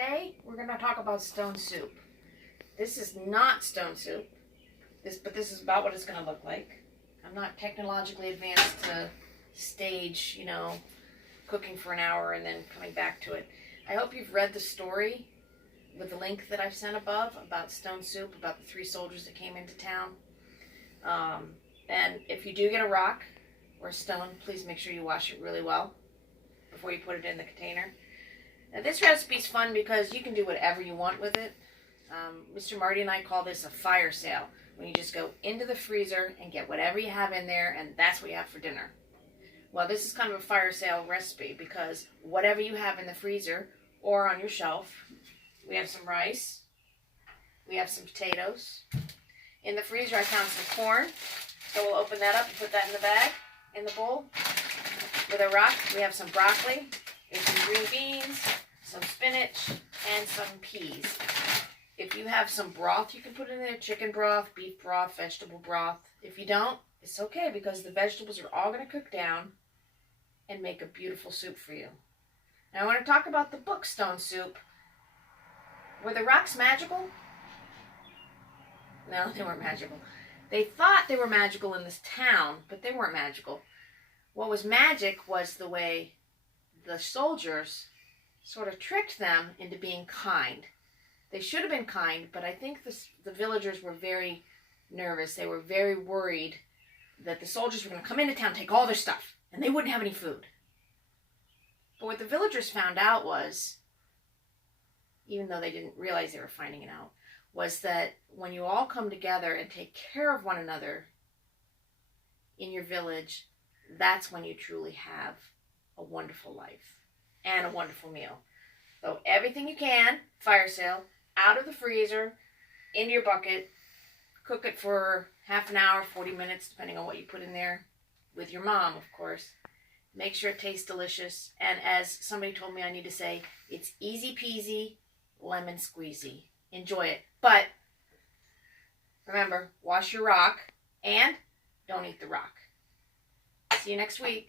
Today, we're going to talk about stone soup. This is not stone soup, but this is about what it's going to look like. I'm not technologically advanced to stage, cooking for an hour and then coming back to it. I hope you've read the story with the link that I've sent above about stone soup, about the 3 soldiers that came into town. And if you do get a rock or a stone, please make sure you wash it really well before you put it in the container. Now this recipe's fun because you can do whatever you want with it. Mr. Marty and I call this a fire sale, when you just go into the freezer and get whatever you have in there, and that's what you have for dinner. Well, this is kind of a fire sale recipe because whatever you have in the freezer or on your shelf, we have some rice, we have some potatoes. In the freezer I found some corn, so we'll open that up and put that in the bag, in the bowl. With a rock, we have some broccoli, there's some green beans, some spinach, and some peas. If you have some broth, you can put in there, chicken broth, beef broth, vegetable broth. If you don't, it's okay because the vegetables are all going to cook down and make a beautiful soup for you. Now I want to talk about the book stone soup. Were the rocks magical? No, they weren't magical. They thought they were magical in this town, but they weren't magical. What was magic was the way the soldiers sort of tricked them into being kind. They should have been kind, but I think the villagers were very nervous. They were very worried that the soldiers were going to come into town, take all their stuff, and they wouldn't have any food. But what the villagers found out was, even though they didn't realize they were finding it out, was that when you all come together and take care of one another in your village, that's when you truly have a wonderful life and a wonderful meal. So everything you can, fire sale, out of the freezer, into your bucket, cook it for half an hour, 40 minutes, depending on what you put in there, with your mom, of course. Make sure it tastes delicious, and as somebody told me I need to say, it's easy peasy, lemon squeezy. Enjoy it. But remember, wash your rock, and don't eat the rock. See you next week.